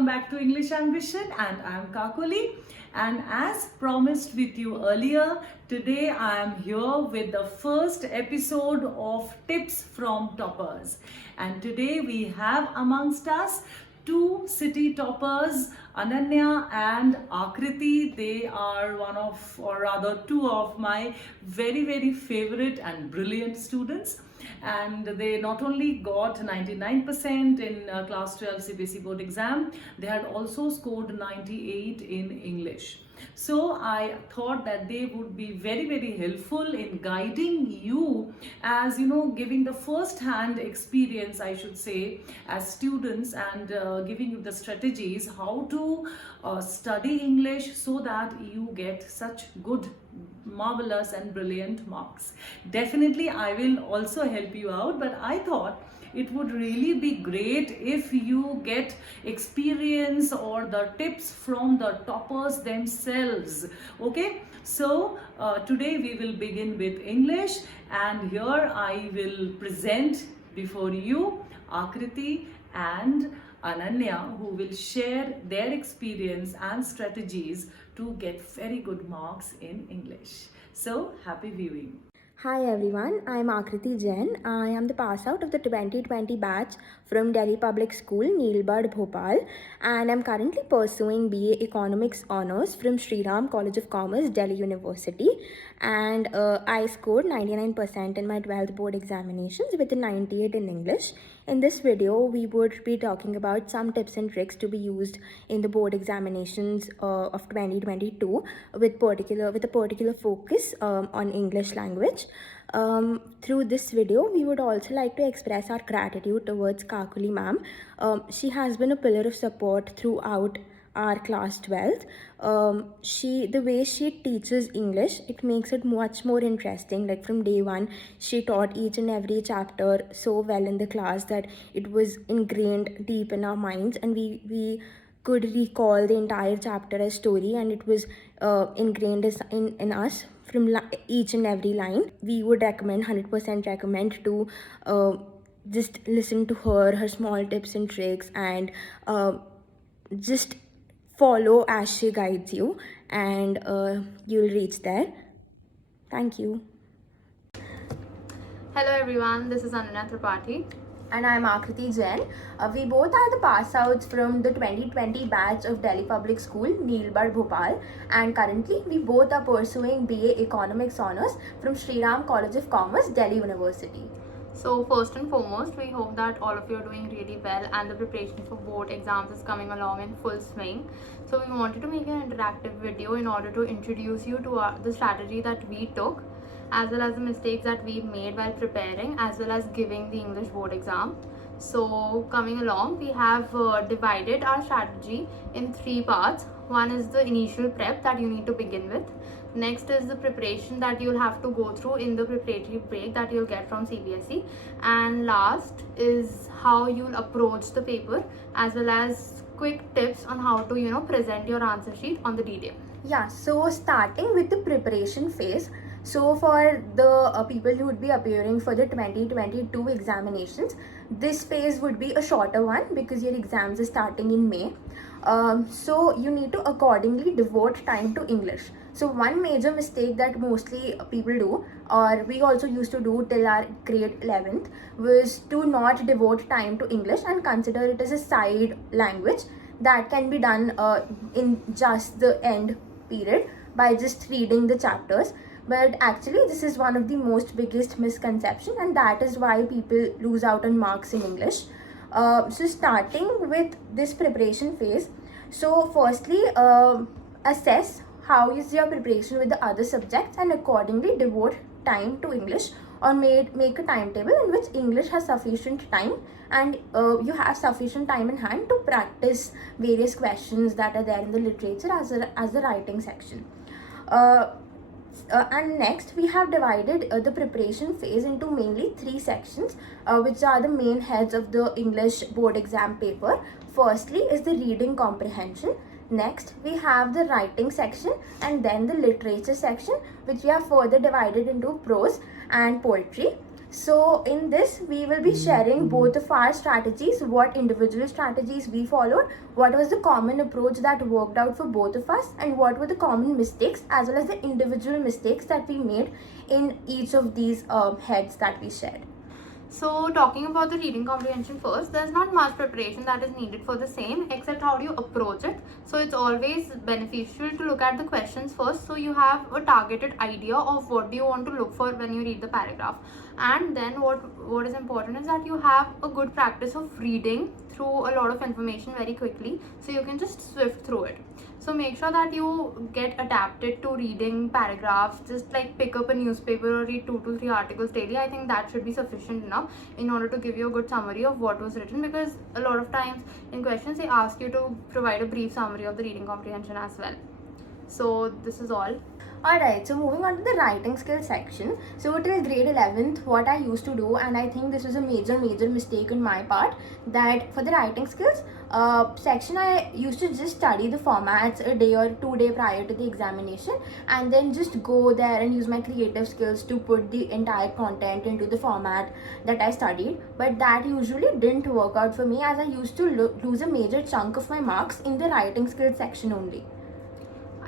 welcome back to English Ambition, and I am Kakuli. And as promised with you earlier, today I am here with the first episode of Tips from Toppers. And today we have amongst us two city toppers, Ananya and Akriti. They are one of, or rather two of my very favorite and brilliant students. And they not only got 99% in class 12 CBSE board exam, they had also scored 98 in English. So I thought that they would be very helpful in guiding you, as you know, giving the first hand experience, I should say, as students, and giving you the strategies how to study English so that you get such good, marvelous and brilliant marks. Definitely I will also help you out, but I thought it would really be great if you get experience or the tips from the toppers themselves. Okay, so today we will begin with English, and here I will present before you Akriti and Ananya, who will share their experience and strategies to get very good marks in English. So happy viewing. Hi everyone, I am Akriti Jain. I am the pass out of the 2020 batch from Delhi Public School, Neelbad, Bhopal, and I'm currently pursuing BA Economics Honours from Sri Ram College of Commerce, Delhi University, and I scored 99% in my 12th board examinations with a 98 in English. In this video, we would be talking about some tips and tricks to be used in the board examinations of 2022 with a particular focus on English language. Through this video, we would also like to express our gratitude towards Kakuli ma'am. She has been a pillar of support throughout our class 12th. The way she teaches English, it makes it much more interesting. Like from day one, she taught each and every chapter so well in the class that it was ingrained deep in our minds, and we could recall the entire chapter as story, and it was ingrained in us from each and every line. We would 100% recommend to just listen to her small tips and tricks, and just follow as she guides you, and you'll reach there. Thank you. Hello everyone, this is Ananya Tripathi. And I'm Akriti Jain. We both are the pass outs from the 2020 batch of Delhi Public School, Neelbad, Bhopal, and currently we both are pursuing BA Economics Honours from Sri Ram College of Commerce, Delhi University. So first and foremost, we hope that all of you are doing really well and the preparation for board exams is coming along in full swing. So we wanted to make an interactive video in order to introduce you to the strategy that we took, as well as the mistakes that we made while preparing, as well as giving the English board exam. So coming along, we have divided our strategy in 3 parts. One is the initial prep that you need to begin with. Next is the preparation that you'll have to go through in the preparatory break that you'll get from CBSE. And last is how you'll approach the paper, as well as quick tips on how to present your answer sheet on the D-Day. Yeah, so starting with the preparation phase. So for the people who would be appearing for the 2022 examinations, this phase would be a shorter one because your exams are starting in May. So you need to accordingly devote time to English. So one major mistake that mostly people do, or we also used to do till our grade 11th, was to not devote time to English and consider it as a side language that can be done in just the end period by just reading the chapters. But actually this is one of the most biggest misconception, and that is why people lose out on marks in English. So starting with this preparation phase, so firstly assess how is your preparation with the other subjects and accordingly devote time to English, or make a timetable in which English has sufficient time and you have sufficient time in hand to practice various questions that are there in the literature as the writing section. And next we have divided the preparation phase into mainly 3 sections, which are the main heads of the English board exam paper. Firstly is the reading comprehension. Next we have the writing section, and then the literature section, which we have further divided into prose and poetry. So in this, we will be sharing both of our strategies, what individual strategies we followed, what was the common approach that worked out for both of us, and what were the common mistakes as well as the individual mistakes that we made in each of these heads that we shared. So talking about the reading comprehension first, there's not much preparation that is needed for the same except how do you approach it. So it's always beneficial to look at the questions first, so you have a targeted idea of what do you want to look for when you read the paragraph. And then what is important is that you have a good practice of reading through a lot of information very quickly, so you can just swift through it. So make sure that you get adapted to reading paragraphs. Just like pick up a newspaper or read 2 to 3 articles daily. I think that should be sufficient enough in order to give you a good summary of what was written, because a lot of times in questions they ask you to provide a brief summary of the reading comprehension as well. So this is all. Alright, so moving on to the writing skills section. So till grade 11th, what I used to do, and I think this was a major mistake on my part, that for the writing skills section, I used to just study the formats a day or 2 days prior to the examination, and then just go there and use my creative skills to put the entire content into the format that I studied. But that usually didn't work out for me, as I used to lose a major chunk of my marks in the writing skills section only.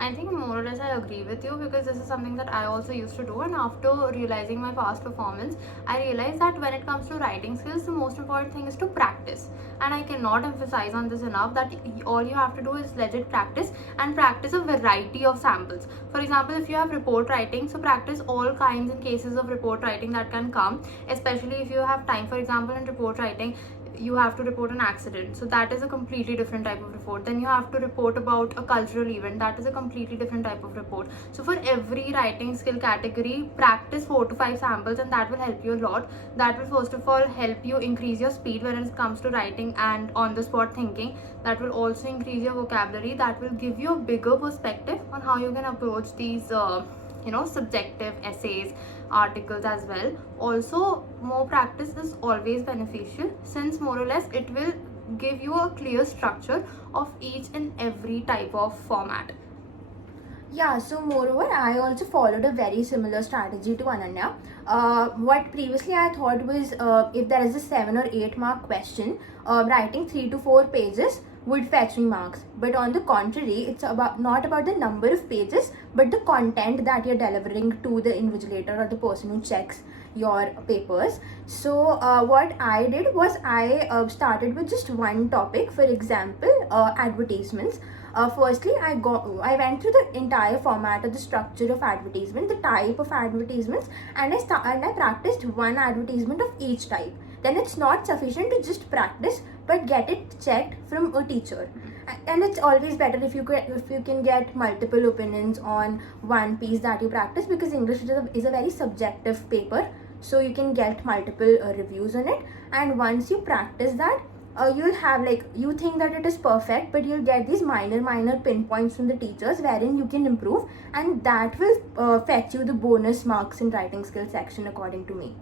I think more or less I agree with you, because this is something that I also used to do, and after realizing my past performance, I realized that when it comes to writing skills, the most important thing is to practice. And I cannot emphasize on this enough that all you have to do is legit practice, and practice a variety of samples. For example, if you have report writing, so practice all kinds and cases of report writing that can come, especially if you have time. For example, in report writing, you have to report an accident, so that is a completely different type of report. Then you have to report about a cultural event, that is a completely different type of report. So for every writing skill category, practice 4 to 5 samples, and that will help you a lot. That will first of all help you increase your speed when it comes to writing and on the spot thinking. That will also increase your vocabulary. That will give you a bigger perspective on how you can approach these subjective essays, articles as well. Also, more practice is always beneficial, since more or less it will give you a clear structure of each and every type of format. Yeah, so moreover, I also followed a very similar strategy to Ananya. What previously I thought was, if there is a 7 or 8 mark question, writing 3 to 4 pages would fetch me marks. But on the contrary, it's not about the number of pages, but the content that you're delivering to the invigilator or the person who checks your papers. So what I did was I started with just one topic. For example, advertisements. Firstly, I went through the entire format of the structure of advertisement, the type of advertisements, and I practiced one advertisement of each type. Then it's not sufficient to just practice, but get it checked from a teacher. And it's always better if you can get multiple opinions on one piece that you practice, because English is a very subjective paper, so you can get multiple reviews on it. And once you practice that, you'll have, like, you think that it is perfect, but you'll get these minor pinpoints from the teachers wherein you can improve, and that will fetch you the bonus marks in writing skills section, according to me.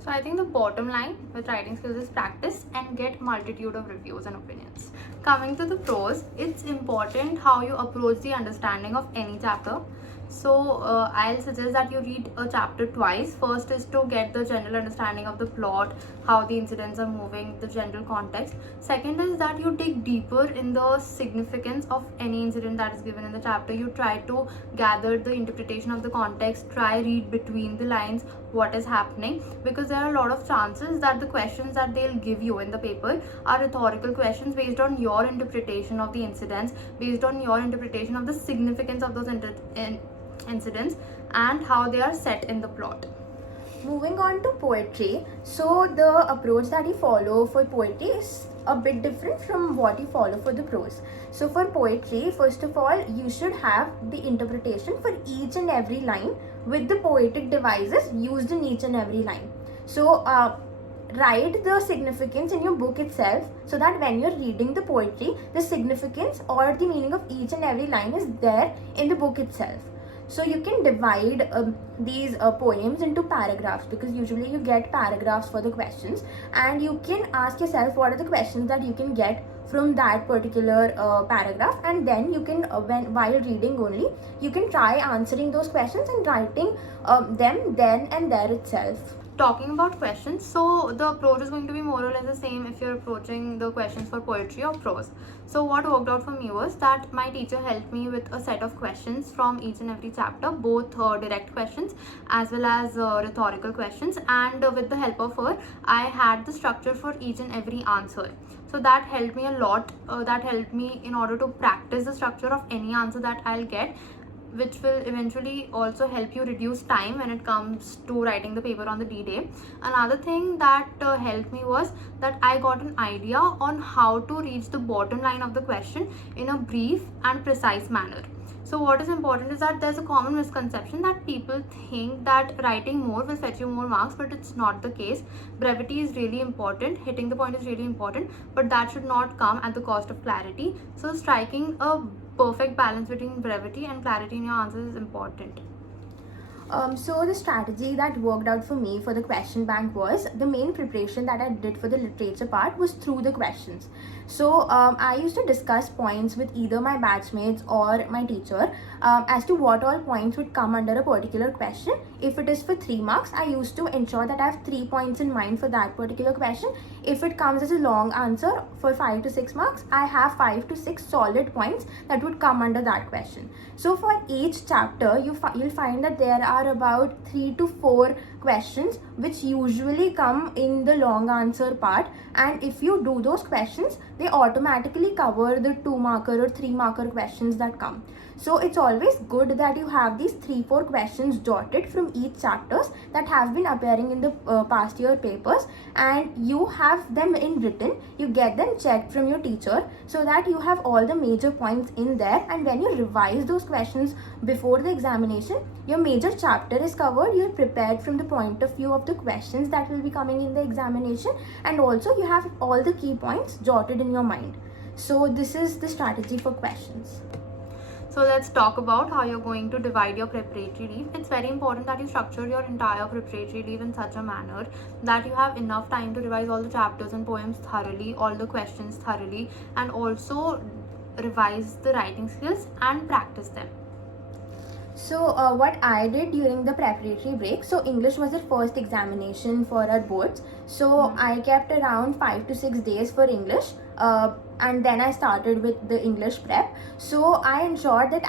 So I think the bottom line with writing skills is practice and get multitude of reviews and opinions. Coming to the pros, it's important how you approach the understanding of any chapter. So I'll suggest that you read a chapter twice. First is to get the general understanding of the plot, how the incidents are moving, the general context. Second is that you dig deeper in the significance of any incident that is given in the chapter. You try to gather the interpretation of the context, try read between the lines what is happening, because there are a lot of chances that the questions that they'll give you in the paper are rhetorical questions based on your interpretation of the incidents, based on your interpretation of the significance of those incidents and how they are set in the plot. Moving on to poetry, so the approach that you follow for poetry is a bit different from what you follow for the prose. So for poetry, first of all, you should have the interpretation for each and every line with the poetic devices used in each and every line. So write the significance in your book itself, so that when you're reading the poetry, the significance or the meaning of each and every line is there in the book itself. So you can divide these poems into paragraphs, because usually you get paragraphs for the questions, and you can ask yourself what are the questions that you can get from that particular paragraph, and then you can while reading only, you can try answering those questions and writing them then and there itself. talking about questions, so the approach is going to be more or less the same if you're approaching the questions for poetry or prose. So what worked out for me was that my teacher helped me with a set of questions from each and every chapter, both direct questions as well as rhetorical questions, and with the help of her I had the structure for each and every answer. So that helped me a lot. That helped me in order to practice the structure of any answer that I'll get, which will eventually also help you reduce time when it comes to writing the paper on the D-Day. Another thing that helped me was that I got an idea on how to reach the bottom line of the question in a brief and precise manner. So what is important is that there's a common misconception that people think that writing more will fetch you more marks, but it's not the case. Brevity is really important, hitting the point is really important, but that should not come at the cost of clarity. So striking a perfect balance between brevity and clarity in your answers is important. So the strategy that worked out for me for the question bank was the main preparation that I did for the literature part was through the questions. So I used to discuss points with either my batchmates or my teacher as to what all points would come under a particular question. If it is for 3 marks, I used to ensure that I have 3 points in mind for that particular question. If it comes as a long answer for 5 to 6 marks, I have 5 to 6 solid points that would come under that question. So for each chapter, you'll find that there are about 3 to 4 questions which usually come in the long answer part, and if you do those questions, they automatically cover the 2 marker or 3 marker questions that come. So it's always good that you have these 3-4 questions jotted from each chapters that have been appearing in the past year papers, and you have them in written. You get them checked from your teacher so that you have all the major points in there, and when you revise those questions before the examination, your major chapter is covered. You're prepared from the point of view of the questions that will be coming in the examination, and also you have all the key points jotted in your mind. So this is the strategy for questions. So let's talk about how you're going to divide your preparatory leave. It's very important that you structure your entire preparatory leave in such a manner that you have enough time to revise all the chapters and poems thoroughly, all the questions thoroughly, and also revise the writing skills and practice them. So what I did during the preparatory break, so English was the first examination for our boards. So I kept around 5 to 6 days for English, and then I started with the English prep. So I ensured that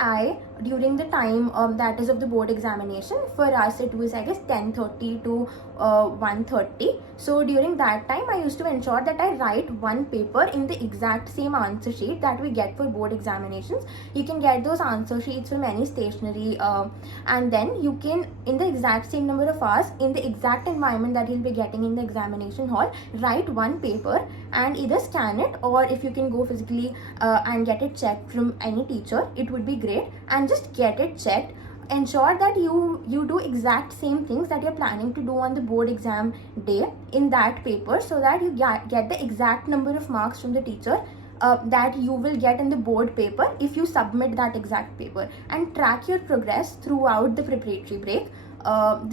during the time that is of the board examination, for us it was I guess 10:30 to 1:30. So during that time I used to ensure that I write one paper in the exact same answer sheet that we get for board examinations. You can get those answer sheets from any stationery, and then you can, in the exact same number of hours, in the exact environment that you'll be getting in the examination hall, write one paper and either scan it, or if you can go physically and get it checked from any teacher, it would be great. And just get it checked. Ensure that you do exact same things that you're planning to do on the board exam day in that paper, so that you get the exact number of marks from the teacher that you will get in the board paper if you submit that exact paper, and track your progress throughout the preparatory break.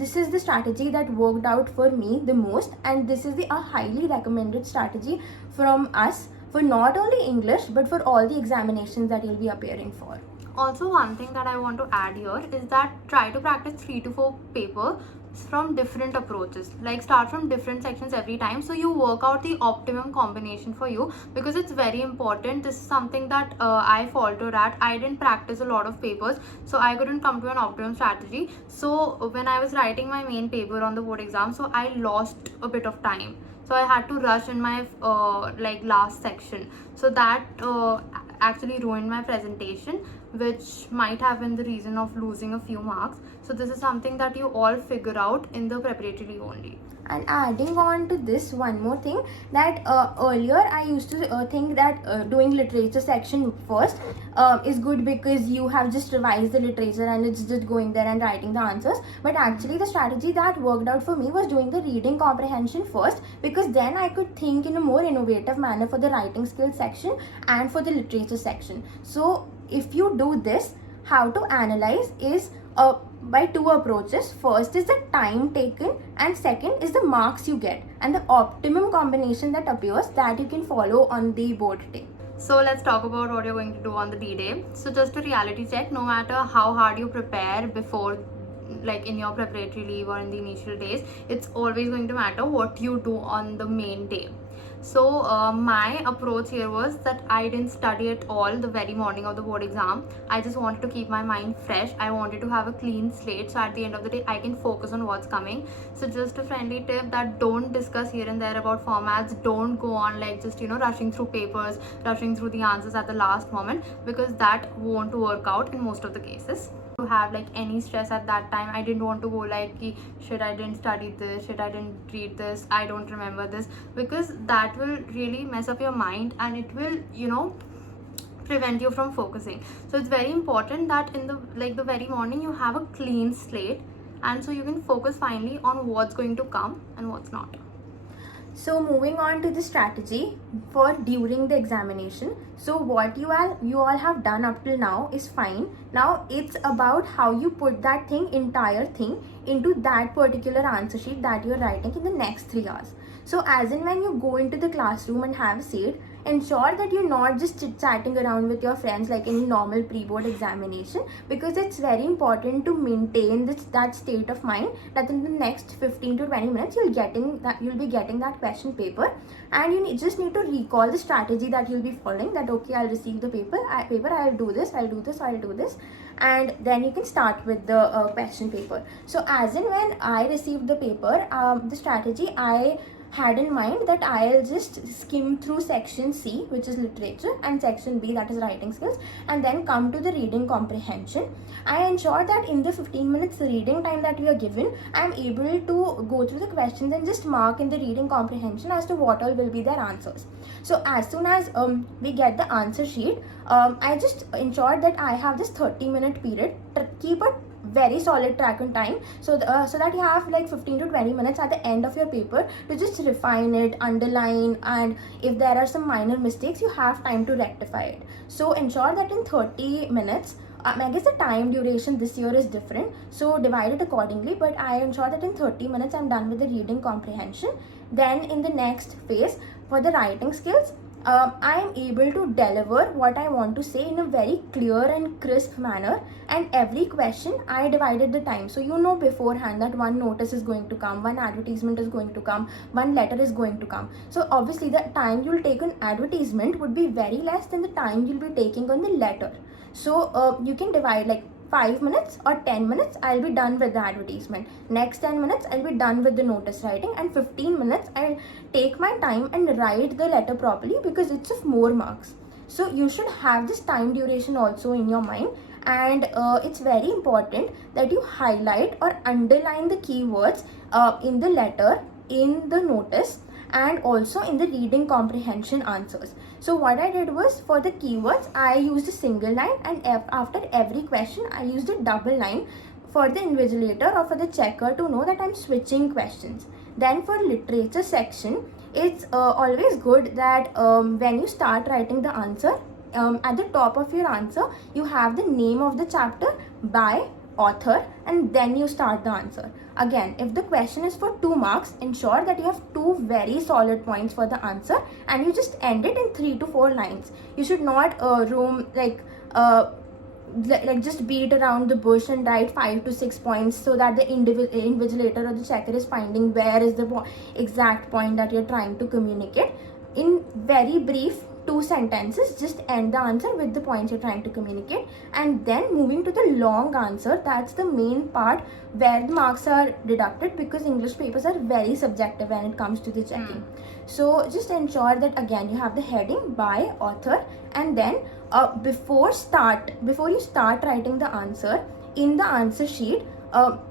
This is the strategy that worked out for me the most, and this is a highly recommended strategy from us for not only English but for all the examinations that you'll be appearing for. Also, one thing that I want to add here is that try to practice 3 to 4 papers from different approaches. Like start from different sections every time, so you work out the optimum combination for you, because it's very important. This is something that I faltered at. I didn't practice a lot of papers, so I couldn't come to an optimum strategy. So when I was writing my main paper on the board exam, so I lost a bit of time, so I had to rush in my last section, so that actually ruined my presentation, which might have been the reason of losing a few marks. So this is something that you all figure out in the preparatory only. And adding on to this, one more thing, that earlier I used to think that doing literature section first is good because you have just revised the literature and it's just going there and writing the answers. But actually the strategy that worked out for me was doing the reading comprehension first, because then I could think in a more innovative manner for the writing skills section and for the literature section. So if you do this, how to analyze is by 2 approaches. First is the time taken, and second is the marks you get, and the optimum combination that appears that you can follow on the board day. So let's talk about what you're going to do on the D-Day. So just a reality check, no matter how hard you prepare before like in your preparatory leave or in the initial days. It's always going to matter what you do on the main day. So my approach here was that I didn't study at all the very morning of the board exam. I just wanted to keep my mind fresh. I wanted to have a clean slate, so at the end of the day I can focus on what's coming. So just a friendly tip, that don't discuss here and there about formats. Don't go on like just rushing through papers, rushing through the answers at the last moment, because that won't work out in most of the cases. To have like any stress at that time, I didn't want to go like shit, I didn't study this, shit, I didn't read this, I don't remember this, because that will really mess up your mind and it will prevent you from focusing. So it's very important that in the very morning you have a clean slate, and so you can focus finally on what's going to come and what's not. So moving on to the strategy for during the examination. So what you all have done up till now is fine. Now it's about how you put that entire thing into that particular answer sheet that you're writing in the next 3 hours. So as in when you go into the classroom and have a seat, ensure that you're not just chit-chatting around with your friends like any normal pre-board examination, because it's very important to maintain that state of mind that in the next 15 to 20 minutes you'll be getting that question paper, and you just need to recall the strategy that you'll be following, that okay, I'll receive the paper, I'll do this, and then you can start with the question paper. So as in when I received the paper, the strategy I had in mind that I'll just skim through section C, which is literature, and section B, that is writing skills, and then come to the reading comprehension. I ensure that in the 15 minutes reading time that we are given, I'm able to go through the questions and just mark in the reading comprehension as to what all will be their answers. So as soon as we get the answer sheet, I just ensure that I have this 30-minute period. Keep a very solid track on time, so that you have like 15 to 20 minutes at the end of your paper to just refine it, underline, and if there are some minor mistakes, you have time to rectify it. So ensure that in 30 minutes, I guess the time duration this year is different, so divide it accordingly, but I ensure that in 30 minutes I'm done with the reading comprehension. Then in the next phase, for the writing skills, I am able to deliver what I want to say in a very clear and crisp manner, and every question I divided the time. So you know beforehand that one notice is going to come, one advertisement is going to come, one letter is going to come. So obviously the time you'll take on advertisement would be very less than the time you'll be taking on the letter. So you can divide like 5 minutes or 10 minutes, I'll be done with the advertisement. Next 10 minutes, I'll be done with the notice writing, and 15 minutes, I'll take my time and write the letter properly, because it's of more marks. So you should have this time duration also in your mind, and it's very important that you highlight or underline the keywords in the letter, in the notice, and also in the reading comprehension answers. So what I did was, for the keywords, I used a single line, and after every question, I used a double line for the invigilator or for the checker to know that I'm switching questions. Then for literature section, it's always good that when you start writing the answer, at the top of your answer, you have the name of the chapter by author, and then you start the answer. Again, if the question is for 2 marks, ensure that you have 2 very solid points for the answer, and you just end it in 3 to 4 lines. You should not roam like just beat around the bush and write 5 to 6 points, so that the invigilator or the checker is finding where is the exact point that you're trying to communicate. In very brief 2 sentences, just end the answer with the points you're trying to communicate, and then moving to the long answer. That's the main part where the marks are deducted, because English papers are very subjective when it comes to the checking. So just ensure that again you have the heading by author, and then before you start writing the answer, in the answer sheet,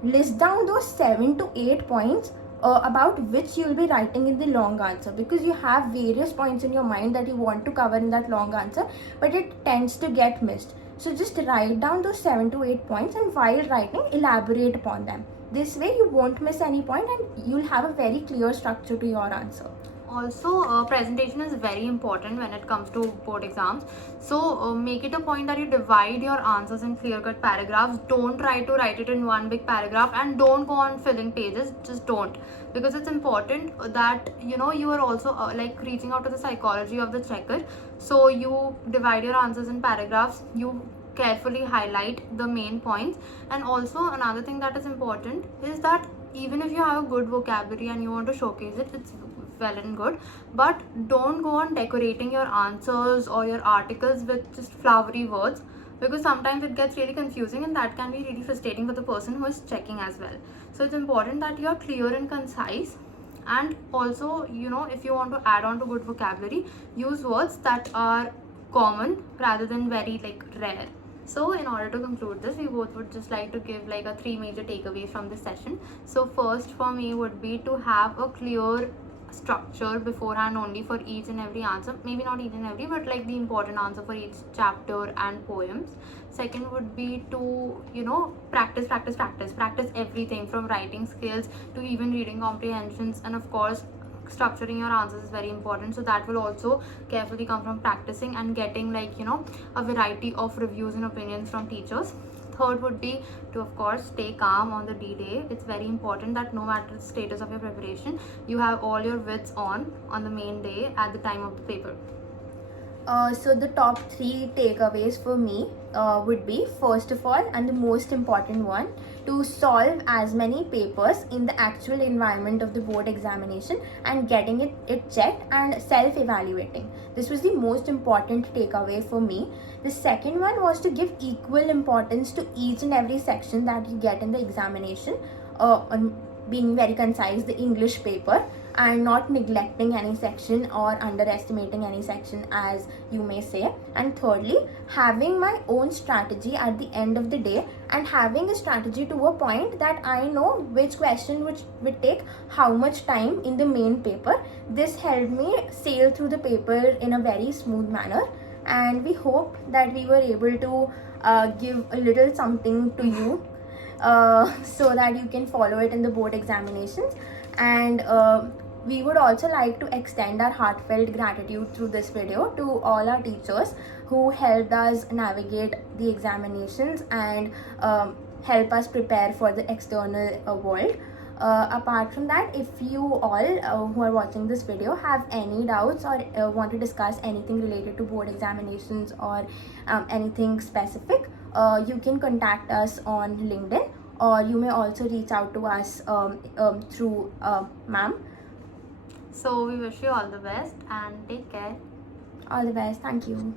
list down those 7 to 8 points about which you will be writing in the long answer, because you have various points in your mind that you want to cover in that long answer, but it tends to get missed. So just write down those 7 to 8 points, and while writing, elaborate upon them. This way you won't miss any point, and you'll have a very clear structure to your answer. Also, presentation is very important when it comes to board exams. So make it a point that you divide your answers in clear-cut paragraphs. Don't try to write it in one big paragraph, and don't go on filling pages. Just don't, because it's important that you are also like reaching out to the psychology of the checker. So you divide your answers in paragraphs. You carefully highlight the main points. And also another thing that is important is that even if you have a good vocabulary and you want to showcase it, it's well and good, but don't go on decorating your answers or your articles with just flowery words, because sometimes it gets really confusing and that can be really frustrating for the person who is checking as well. So it's important that you are clear and concise. And also, if you want to add on to good vocabulary, use words that are common rather than very rare. So in order to conclude this, we both would just like to give a 3 major takeaways from this session. So first for me would be to have a clear structure beforehand only for each and every answer, maybe not each and every, but the important answer for each chapter and poems. Second would be to practice everything from writing skills to even reading comprehensions, and of course structuring your answers is very important, so that will also carefully come from practicing and getting a variety of reviews and opinions from teachers. Third would be to, of course, stay calm on the D-Day. It's very important that no matter the status of your preparation, you have all your wits on the main day at the time of the paper. So the top 3 takeaways for me would be, first of all, and the most important one, to solve as many papers in the actual environment of the board examination and getting it checked and self-evaluating. This was the most important takeaway for me. The second one was to give equal importance to each and every section that you get in the examination, on being very concise, the English paper, and not neglecting any section or underestimating any section, as you may say. And thirdly, having my own strategy at the end of the day, and having a strategy to a point that I know which question would take how much time in the main paper. This helped me sail through the paper in a very smooth manner, and we hope that we were able to give a little something to you so that you can follow it in the board examinations. And we would also like to extend our heartfelt gratitude through this video to all our teachers who helped us navigate the examinations and help us prepare for the external world. Apart from that, if you all who are watching this video have any doubts or want to discuss anything related to board examinations or anything specific, you can contact us on LinkedIn, or you may also reach out to us through ma'am. So we wish you all the best and take care. All the best. Thank you.